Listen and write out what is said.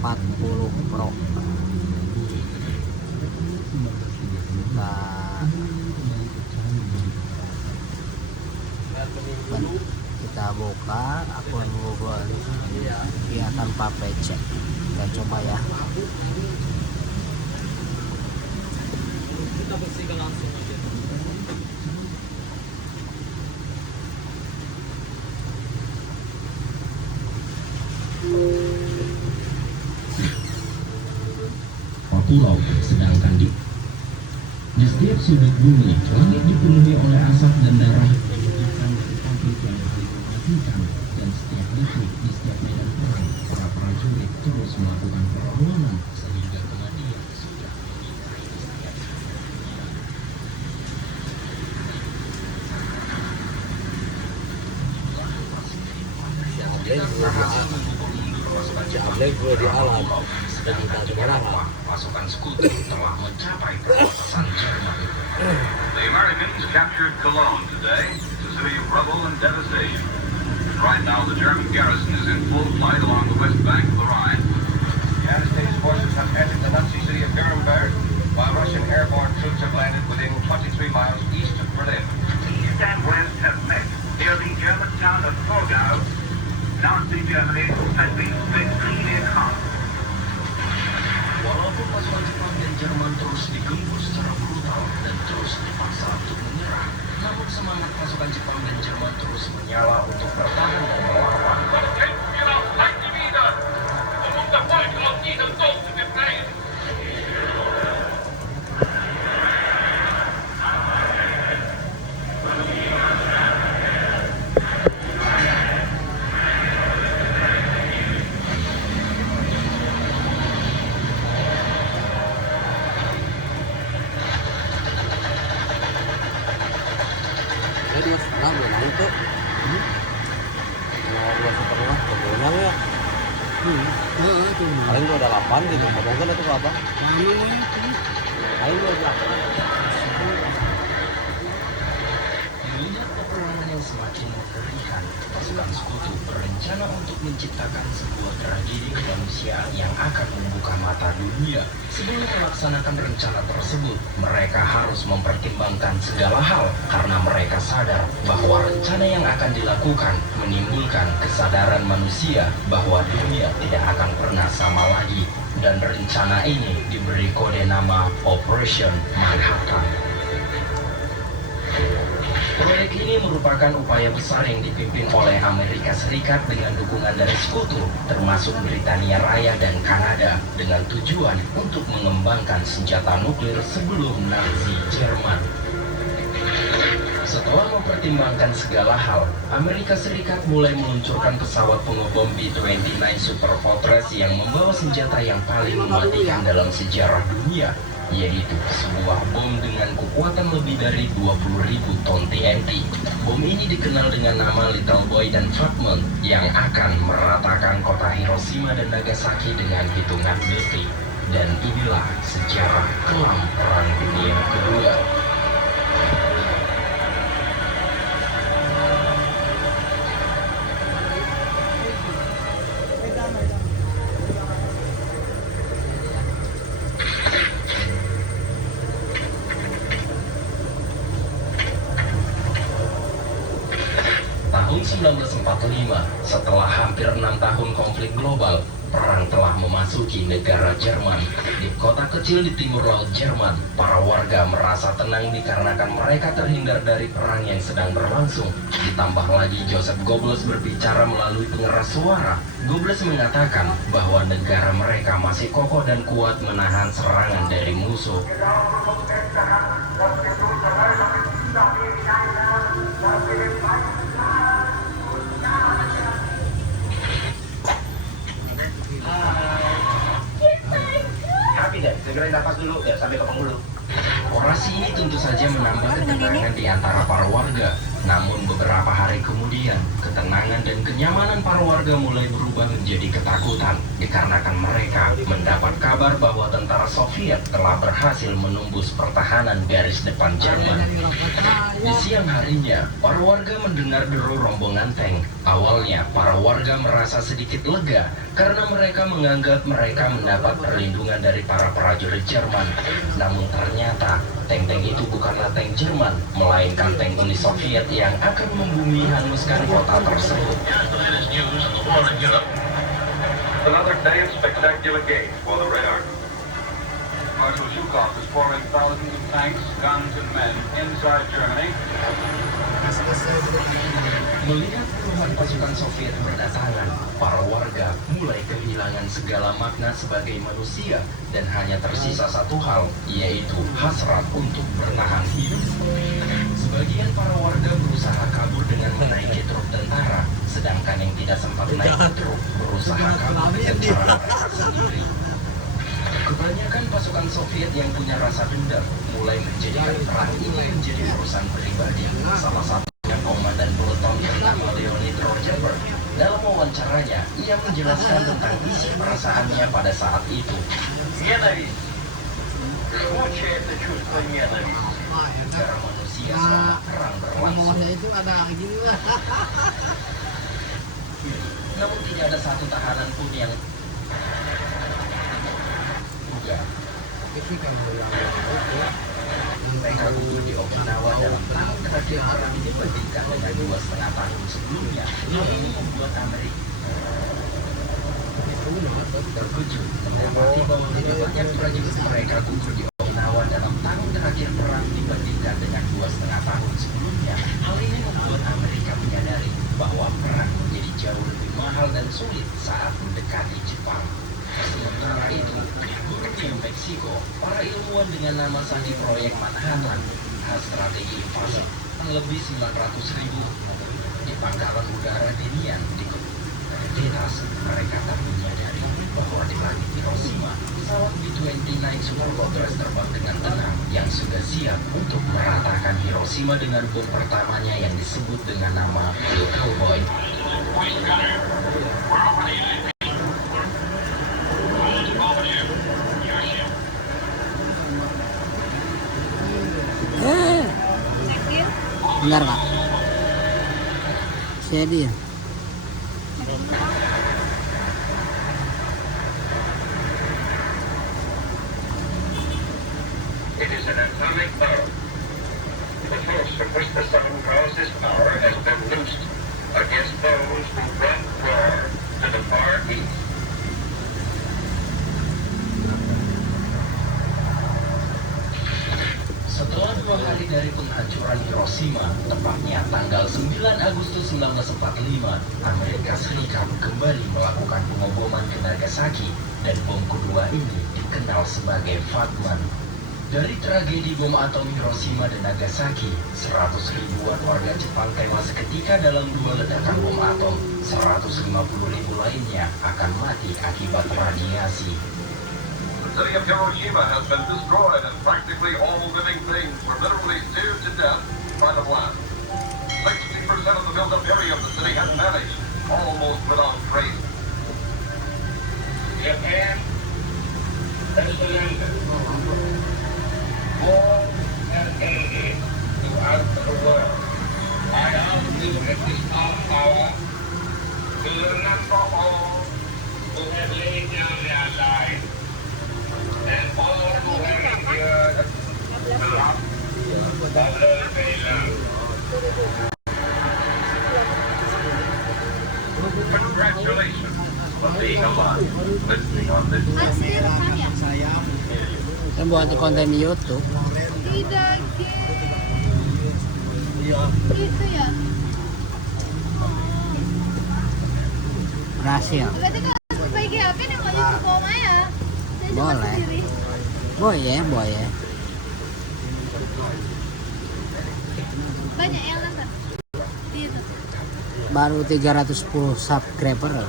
40 Pro. Kita buka akun Google ya tanpa pecek. Kita coba ya. Kita bersihkan langsung aja. Pulau sedangkan di setiap sudut bumi langit dipenuhi oleh asap dan darah dan setiap detik di setiap medan perang para prajurit terus melakukan perlawanan sehingga kematian sudah di alam dan kita juga pasukan sekutu telah mencapai perbatasan Jerman. The Americans captured Cologne today. It's a city of rubble and devastation. Right now, the German garrison is in full flight along the west bank of the Rhine. The United States forces have entered the Nazi city of Nuremberg, while Russian airborne troops have landed within 23 miles east of Berlin. East and west have met near the German town of Torgau. Nazi Germany has been split clean in half. Walaupun pasukan Jepang dan Jerman terus digempur secara brutal dan terus dipaksa untuk menyerah, namun semangat pasukan Jepang dan Jerman terus menyala untuk bertahan dan melawan. Ini sekarang benang itu. Mau gua setelah kebenang ya. Paling gua ada 8 gitu. Ngomongin itu apa? Paling gua 8. Melihat peperangan yang semakin mengerikan, pasukan sekutu berencana untuk menciptakan sebuah tragedi kemanusiaan yang akan membuka mata dunia. Sebelum melaksanakan rencana tersebut, mereka harus mempertimbangkan segala hal karena mereka sadar bahwa rencana yang akan dilakukan menimbulkan kesadaran manusia bahwa dunia tidak akan pernah sama lagi. Dan rencana ini diberi kode nama Operation Manhattan. Proyek ini merupakan upaya besar yang dipimpin oleh Amerika Serikat dengan dukungan dari sekutu, termasuk Britania Raya dan Kanada, dengan tujuan untuk mengembangkan senjata nuklir sebelum Nazi Jerman. Setelah mempertimbangkan segala hal, Amerika Serikat mulai meluncurkan pesawat pengebom B-29 Super Fortress yang membawa senjata yang paling mematikan dalam sejarah dunia, yaitu sebuah bom dengan kekuatan lebih dari 20.000 ton TNT. Bom ini dikenal dengan nama Little Boy dan Fat Man yang akan meratakan kota Hiroshima dan Nagasaki dengan hitungan detik. Dan inilah sejarah kelam Perang Dunia Kedua. Tahun 1945, setelah hampir 6 tahun konflik global, perang telah memasuki negara Jerman. Di kota kecil di timur laut Jerman, para warga merasa tenang dikarenakan mereka terhindar dari perang yang sedang berlangsung. Ditambah lagi Joseph Goebbels berbicara melalui pengeras suara. Goebbels mengatakan bahwa negara mereka masih kokoh dan kuat menahan serangan dari musuh. Segerain nafas dulu ya sampai ke penghulu. Orasi ini tentu saja menambah ketegangan di antara para warga. Namun beberapa hari kemudian, ketenangan dan Kenyamanan para warga mulai berubah menjadi ketakutan dikarenakan mereka mendapat kabar bahwa tentara Soviet telah berhasil menembus pertahanan garis depan Jerman. Di siang harinya, para warga mendengar deru rombongan tank. Awalnya, para warga merasa sedikit lega karena mereka menganggap mereka mendapat perlindungan dari para prajurit Jerman. Namun ternyata, tank-tank itu bukanlah tank Jerman, melainkan tank Uni Soviet yang akan membumi hanguskan kota tersebut. Another day of spectacular games for the Red Army. Marshal Zhukov is pouring thousands of tanks, guns, and men inside Germany. Melihat puluhan pasukan Soviet berdatangan, para warga mulai kehilangan segala makna sebagai manusia dan hanya tersisa satu hal, yaitu hasrat untuk bertahan hidup. Sebagian para warga berusaha kabur dengan menaiki truk tentara, sedangkan yang tidak sempat naik ke truk berusaha kabur dengan cara mereka sendiri. Kebanyakan pasukan Soviet yang punya rasa dendam mulai menjadikan perang ini menjadi urusan pribadi. Salah satunya komandan peloton bernama Leonid Rojever. Dalam wawancaranya, ia menjelaskan tentang isi perasaannya pada saat itu. Cara manusia selama perang berlangsung. Namun tidak ada satu tahanan pun yang mereka gugur di Okinawa dalam tahun terakhir perang dibandingkan dengan 2,5 tahun sebelumnya. Hal ini membuat Amerika terkejut mendapati bahwa tidak banyak prajurit mereka gugur di Okinawa dalam tahun terakhir perang dibandingkan dengan 2,5 tahun sebelumnya. Hal ini membuat Amerika menyadari bahwa perang menjadi jauh lebih mahal dan sulit saat mendekati Jepang. Sementara itu, di Meksiko, para ilmuwan dengan nama sandi proyek Manhattan, strategi invasi, lebih 900.000 di pangkalan udara Tinian di Texas. Mereka tak menyadari bahwa di langit Hiroshima, pesawat B-29 Superfortress terbang dengan tenang yang sudah siap untuk meratakan Hiroshima dengan bom pertamanya yang disebut dengan nama The Cowboy. Benar Kak? Jadi ya? It is an atomic bomb. The force from which the sun draws its power has been loosed against those who brought war to the Far East. Setelah 2 hari dari penghancuran Hiroshima, tepatnya tanggal 9 Agustus 1945, Amerika Serikat kembali melakukan pengoboman ke Nagasaki, dan bom kedua ini dikenal sebagai Fatman. Dari tragedi bom atom Hiroshima dan Nagasaki, 100 ribuan warga Jepang tewas seketika dalam 2 ledakan bom atom. 150.000 lainnya akan mati akibat radiasi. The city of Hiroshima has been destroyed and practically all living things were literally seared to death by the blast. 60% of the built-up area of the city has vanished, almost without trace. Japan has surrendered. War has ended throughout the world. I ask you at this hour to remember all who have laid down their lives and all who have endured the loss of those they love. Congratulations on being alive, listening on this. Asli rekam ya? Kan buat konten di YouTube. Tidak, gitu ya? Berhasil. Berarti kalau sebagai HP nih mau YouTube Oma ya? Saya coba Boleh. sendiri. Boleh. Banyak yang nonton di YouTube. Baru 310 subscriber.